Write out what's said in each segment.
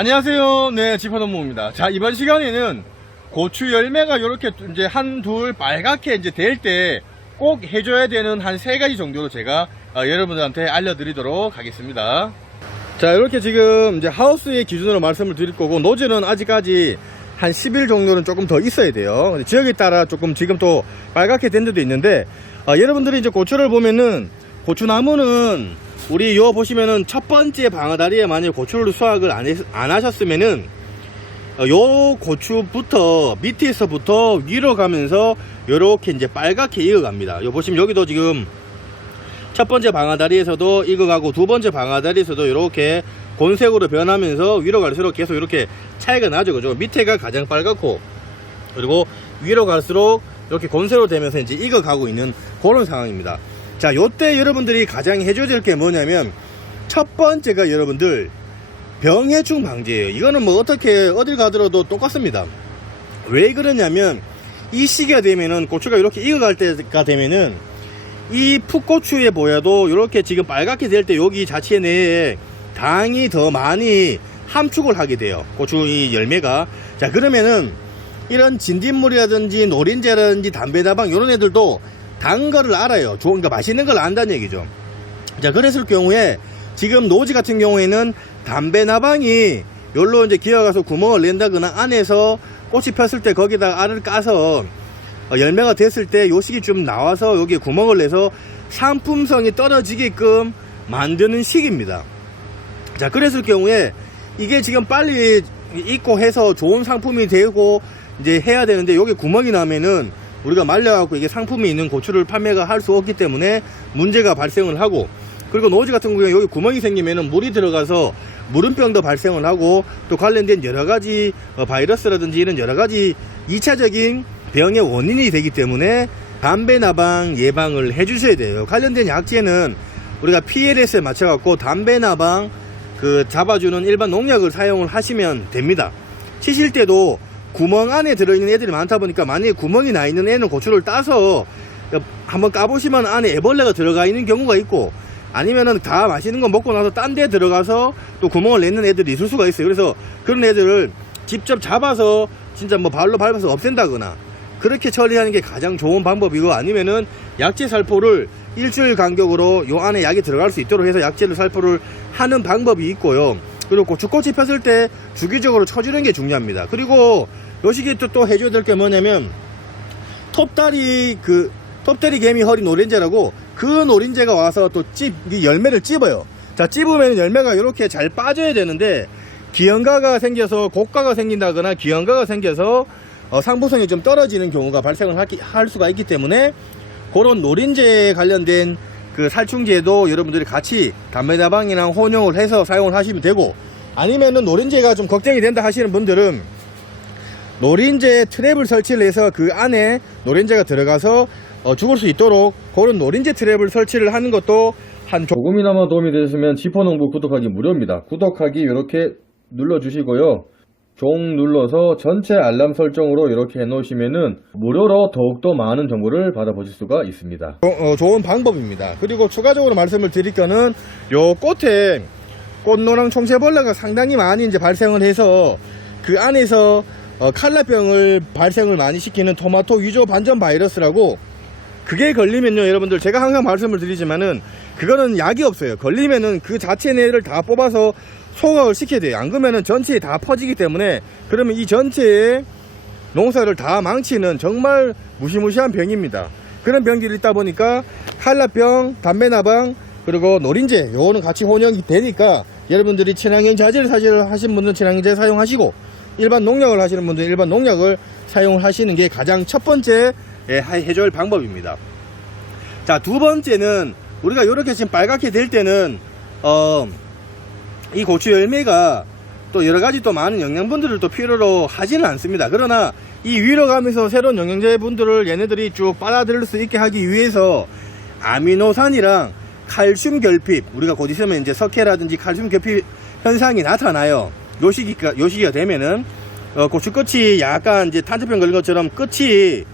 안녕하세요. 네, 지퍼노무입니다. 자, 이번 시간에는 고추 열매가 이렇게 이제 한 둘 빨갛게 이제 될 때 꼭 해줘야 되는 한 3가지 정도로 제가 여러분들한테 알려드리도록 하겠습니다. 자, 이렇게 지금 이제 하우스의 기준으로 말씀을 드릴 거고, 노즐은 아직까지 한 10일 정도는 조금 더 있어야 돼요. 지역에 따라 조금 지금 또 빨갛게 된 데도 있는데, 여러분들이 이제 고추를 보면은, 고추나무는 우리 요 보시면은 첫 번째 방아다리에 만약에 고추를 수확을 안 하셨으면은, 요 고추부터 밑에서부터 위로 가면서 요렇게 이제 빨갛게 익어갑니다. 요 보시면 여기도 지금 첫 번째 방아다리에서도 익어가고 두 번째 방아다리에서도 이렇게 곤색으로 변하면서 위로 갈수록 계속 이렇게 차이가 나죠. 그죠? 밑에가 가장 빨갛고, 그리고 위로 갈수록 이렇게 곤색으로 되면서 이제 익어가고 있는 그런 상황입니다. 자, 요때 여러분들이 가장 해줘야 될 게 뭐냐면, 첫 번째가 여러분들 병해충 방지예요. 이거는 뭐 어떻게 어딜 가더라도 똑같습니다. 왜 그러냐면, 이 시기가 되면은 고추가 이렇게 익어갈 때가 되면은 이 풋고추에 보여도 이렇게 지금 빨갛게 될 때 여기 자체 내에 당이 더 많이 함축을 하게 돼요. 고추 이 열매가. 자, 그러면은 이런 진딧물이라든지 노린재라든지 담배다방 이런 애들도 단 거를 알아요. 좋은, 그러니까 맛있는 걸 안다는 얘기죠. 자, 그랬을 경우에 지금 노지 같은 경우에는 담배나방이 여기로 이제 기어가서 구멍을 낸다거나 안에서 꽃이 폈을 때 거기다가 알을 까서 열매가 됐을 때 요 시기쯤 나와서 여기에 구멍을 내서 상품성이 떨어지게끔 만드는 시기입니다. 자, 그랬을 경우에 이게 지금 빨리 익고 해서 좋은 상품이 되고 이제 해야 되는데, 여기 구멍이 나면은 우리가 말려갖고 이게 상품이 있는 고추를 판매가 할 수 없기 때문에 문제가 발생을 하고, 그리고 노지 같은 경우에 여기 구멍이 생기면은 물이 들어가서 물음병도 발생을 하고, 또 관련된 여러가지 바이러스라든지 이런 여러가지 2차적인 병의 원인이 되기 때문에 담배나방 예방을 해주셔야 돼요. 관련된 약제는 우리가 PLS에 맞춰갖고 담배나방 잡아주는 일반 농약을 사용을 하시면 됩니다. 치실 때도 구멍 안에 들어있는 애들이 많다 보니까, 만약에 구멍이 나 있는 애는 고추를 따서 한번 까보시면 안에 애벌레가 들어가 있는 경우가 있고, 아니면은 다 맛있는 거 먹고 나서 딴 데 들어가서 또 구멍을 내는 애들이 있을 수가 있어요. 그래서 그런 애들을 직접 잡아서 진짜 뭐 발로 밟아서 없앤다거나 그렇게 처리하는 게 가장 좋은 방법이고, 아니면은 약제 살포를 일주일 간격으로 요 안에 약이 들어갈 수 있도록 해서 약제를 살포를 하는 방법이 있고요. 그리고 고추꽃이 폈을 때 주기적으로 쳐주는 게 중요합니다. 그리고 요 시기에 또 해줘야 될 게 뭐냐면, 톱다리 개미 허리 노린재라고, 그 노린재가 와서 또 열매를 찝어요. 자, 찝으면 열매가 이렇게 잘 빠져야 되는데, 기형가가 생겨서 곡가가 생긴다거나 기형가가 생겨서 상품성이 좀 떨어지는 경우가 발생을 할 수가 있기 때문에, 그런 노린재 관련된 살충제도 여러분들이 같이 담배다방이랑 혼용을 해서 사용을 하시면 되고, 아니면은 노린재가 좀 걱정이 된다 하시는 분들은 노린재 트랩을 설치를 해서 그 안에 노린재가 들어가서 죽을 수 있도록 그런 노린재 트랩을 설치를 하는 것도 조금이나마 도움이 되셨으면 지퍼농부 구독하기 무료입니다. 구독하기 이렇게 눌러주시고요. 종 눌러서 전체 알람 설정으로 이렇게 해놓으시면은 무료로 더욱더 많은 정보를 받아보실 수가 있습니다. 좋은 방법입니다. 그리고 추가적으로 말씀을 드릴 거는, 요 꽃에 꽃노랑 총새벌레가 상당히 많이 이제 발생을 해서 그 안에서 칼라병을 발생을 많이 시키는 토마토 위조 반전 바이러스라고, 그게 걸리면요, 여러분들 제가 항상 말씀을 드리지만은 그거는 약이 없어요. 걸리면은 그 자체 내를 다 뽑아서 소각을 시켜야 돼요. 안 그러면은 전체에 다 퍼지기 때문에, 그러면 이 전체의 농사를 다 망치는 정말 무시무시한 병입니다. 그런 병들이 있다 보니까 칼라병, 담배나방, 그리고 노린재 요거는 같이 혼용이 되니까, 여러분들이 친환경 자재를 사실 분들은 친환경 자재 사용하시고, 일반 농약을 하시는 분들은 일반 농약을 사용을 하시는 게 가장 첫 번째 해줘야 할 방법입니다. 자, 두 번째는 우리가 이렇게 지금 빨갛게 될 때는 이 고추 열매가 또 여러가지 또 많은 영양분들을 또 필요로 하지는 않습니다. 그러나 이 위로 가면서 새로운 영양제분들을 얘네들이 쭉 빨아들일 수 있게 하기 위해서 아미노산이랑 칼슘 결핍, 우리가 곧 있으면 이제 석회라든지 칼슘 결핍 현상이 나타나요. 요 시기가 되면은 고추 끝이 약간 이제 탄저병 걸린 것처럼 끝이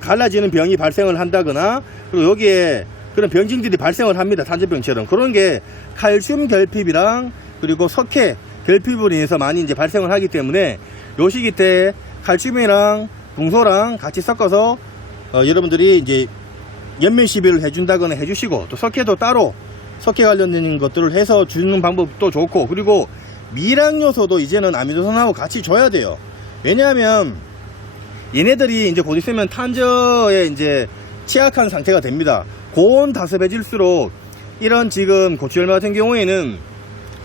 갈라지는 병이 발생을 한다거나, 그리고 여기에 그런 병증들이 발생을 합니다. 탄저병처럼. 그런 게 칼슘 결핍이랑 그리고 석회 결핍으로 인해서 많이 이제 발생을 하기 때문에 요 시기 때 칼슘이랑 붕소랑 같이 섞어서 여러분들이 이제 연면 시비를 해준다거나 해주시고, 또 석회도 따로 석회 관련된 것들을 해서 주는 방법도 좋고, 그리고 미량 요소도 이제는 아미노산하고 같이 줘야 돼요. 왜냐하면 얘네들이 이제 곧 있으면 탄저에 이제 취약한 상태가 됩니다. 고온 다습해질수록 이런 지금 고추열매 같은 경우에는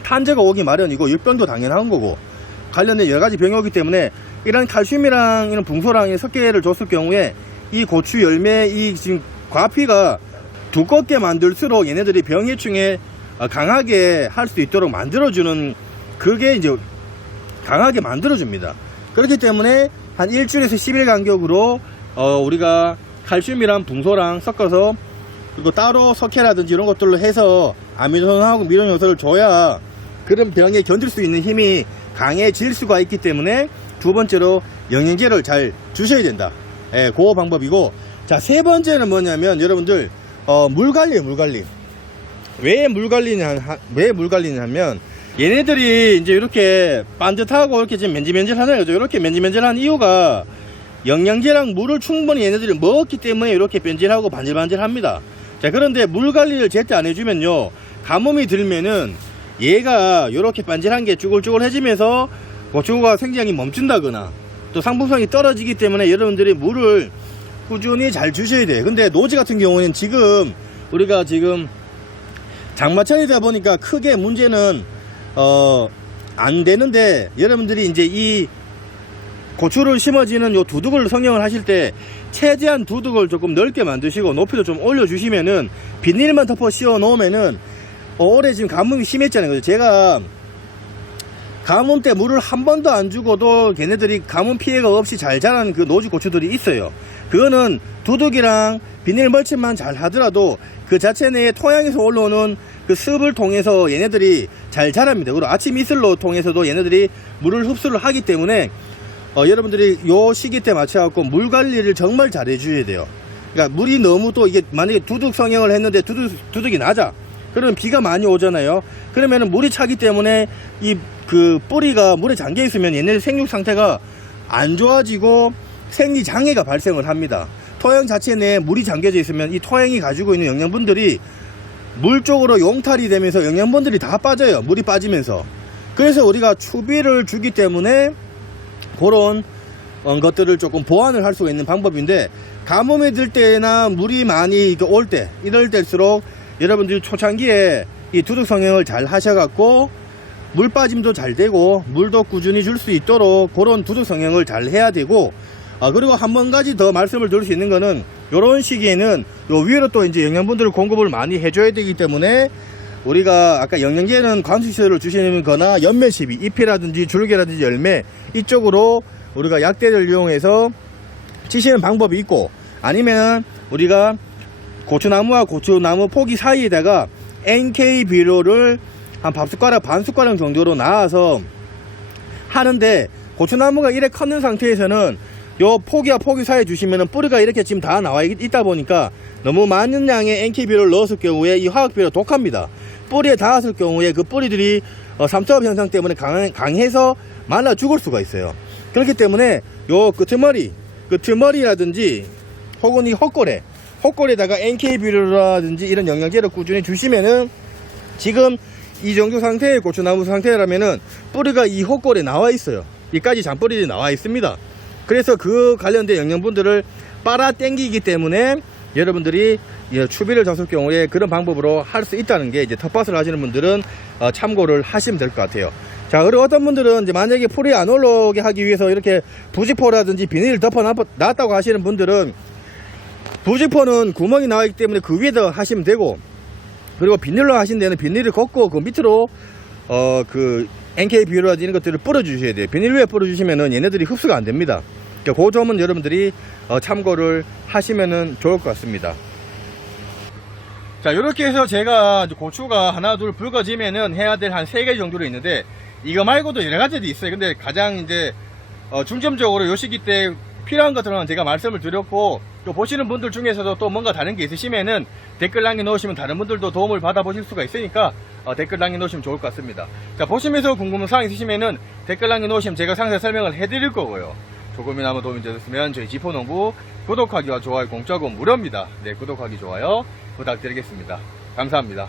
탄저가 오기 마련이고 육병도 당연한 거고 관련된 여러가지 병이 오기 때문에 이런 칼슘이랑 이런 붕소랑 석회를 줬을 경우에 이 고추 열매 이 지금 과피가 두껍게 만들수록 얘네들이 병해충에 강하게 할 수 있도록 만들어주는, 그게 이제 강하게 만들어줍니다. 그렇기 때문에 한 일주일에서 10일 간격으로 우리가 칼슘이랑 붕소랑 섞어서, 그리고 따로 석회라든지 이런 것들로 해서 아미노산하고 미량 요소를 줘야 그런 병에 견딜 수 있는 힘이 강해질 수가 있기 때문에 두 번째로 영양제를 잘 주셔야 된다. 예, 그 방법이고, 자, 세 번째는 뭐냐면 여러분들 물 관리예요. 물 관리. 왜 물 관리냐면 얘네들이 이제 이렇게 반듯하고 이렇게 지금 맨질맨질하잖아요. 이렇게 맨질맨질한 이유가 영양제랑 물을 충분히 얘네들이 먹었기 때문에 이렇게 변질하고 반질반질합니다. 자, 그런데 물 관리를 제때 안 해주면요, 가뭄이 들면은 얘가 이렇게 반질한 게 쭈글쭈글해지면서 고추가 생장이 멈춘다거나 또 상품성이 떨어지기 때문에 여러분들이 물을 꾸준히 잘 주셔야 돼요. 근데 노지 같은 경우는 지금 우리가 지금 장마철이다 보니까 크게 문제는 안 되는데, 여러분들이 이제 이 고추를 심어지는 요 두둑을 성형을 하실 때 최대한 두둑을 조금 넓게 만드시고 높이도 좀 올려주시면은 비닐만 덮어 씌워 놓으면은 올해 지금 가뭄이 심했잖아요. 제가 가뭄 때 물을 한 번도 안 주고도 걔네들이 가뭄 피해가 없이 잘 자란 그 노지 고추들이 있어요. 그거는 두둑이랑 비닐 멀침만 잘 하더라도 그 자체 내에 토양에서 올라오는 그 습을 통해서 얘네들이 잘 자랍니다. 그리고 아침 이슬로 통해서도 얘네들이 물을 흡수를 하기 때문에 여러분들이 요 시기 때 맞춰갖고 물 관리를 정말 잘 해줘야 돼요. 그러니까 물이 너무 또 이게 만약에 두둑 성형을 했는데 두둑이 낮아. 그러면 비가 많이 오잖아요. 그러면은 물이 차기 때문에 이 그 뿌리가 물에 잠겨 있으면 얘네들 생육 상태가 안 좋아지고 생리 장애가 발생을 합니다. 토양 자체 내에 물이 잠겨져 있으면 이 토양이 가지고 있는 영양분들이 물 쪽으로 용탈이 되면서 영양분들이 다 빠져요. 물이 빠지면서. 그래서 우리가 추비를 주기 때문에 그런 것들을 조금 보완을 할 수가 있는 방법인데, 가뭄이 들 때나 물이 많이 올 때, 이럴 때일수록 여러분들이 초창기에 이 두둑 성형을 잘 하셔갖고 물 빠짐도 잘 되고 물도 꾸준히 줄 수 있도록 그런 두둑 성형을 잘 해야 되고, 그리고 한 가지 더 말씀을 드릴 수 있는 거는 이런 시기에는 요 위로 또 이제 영양분들을 공급을 많이 해줘야 되기 때문에 우리가 아까 영양제는 관수시설을 주시는 거나 연면시비, 잎이라든지 줄기라든지 열매 이쪽으로 우리가 약대를 이용해서 치시는 방법이 있고, 아니면 우리가 고추나무와 고추나무 포기 사이에다가 NK 비료를 한 밥숟가락 반 숟가락 정도로 나와서 하는데, 고추나무가 이래 컸는 상태에서는 요 포기와 포기 사이에 주시면은 뿌리가 이렇게 지금 다 나와 있다 보니까 너무 많은 양의 NK 비료를 넣었을 경우에 이 화학 비료가 독합니다. 뿌리에 닿았을 경우에 그 뿌리들이 삼투압 현상 때문에 강해서 말라 죽을 수가 있어요. 그렇기 때문에 요 끄트머리라든지 혹은 이 헛골에다가 NK 비료라든지 이런 영양제를 꾸준히 주시면은, 지금 이 정도 상태의 고추나무 상태라면은 뿌리가 이 헛골에 나와 있어요. 이까지 잔뿌리들이 나와 있습니다. 그래서 그 관련된 영양분들을 빨아 당기기 때문에 여러분들이 추비를 줬을 경우에 그런 방법으로 할 수 있다는 게 이제 텃밭을 하시는 분들은 참고를 하시면 될 것 같아요. 자, 그리고 어떤 분들은 이제 만약에 풀이 안 올라오게 하기 위해서 이렇게 부직포라든지 비닐을 덮어 놨다고 하시는 분들은, 부직포는 구멍이 나와 있기 때문에 그 위에다 하시면 되고, 그리고 비닐로 하신 데는 비닐을 걷고 그 밑으로 그 NK 비료라든지 이런 것들을 뿌려 주셔야 돼요. 비닐 위에 뿌려 주시면은 얘네들이 흡수가 안 됩니다. 그 점은 여러분들이 참고를 하시면은 좋을 것 같습니다. 자, 이렇게 해서 제가 고추가 하나 둘 붉어지면은 해야 될 한 3가지 정도로 있는데, 이거 말고도 여러 가지들이 있어요. 근데 가장 이제 중점적으로 요 시기 때 필요한 것들은 제가 말씀을 드렸고, 또 보시는 분들 중에서도 또 뭔가 다른 게 있으시면은 댓글 남겨놓으시면 다른 분들도 도움을 받아보실 수가 있으니까 댓글 남겨놓으시면 좋을 것 같습니다. 자, 보시면서 궁금한 사항 있으시면은 댓글 남겨놓으시면 제가 상세 설명을 해드릴 거고요. 조금이나마 도움이 되셨으면 저희 지포농부 구독하기와 좋아요 공짜고 무료입니다. 네, 구독하기 좋아요 부탁드리겠습니다. 감사합니다.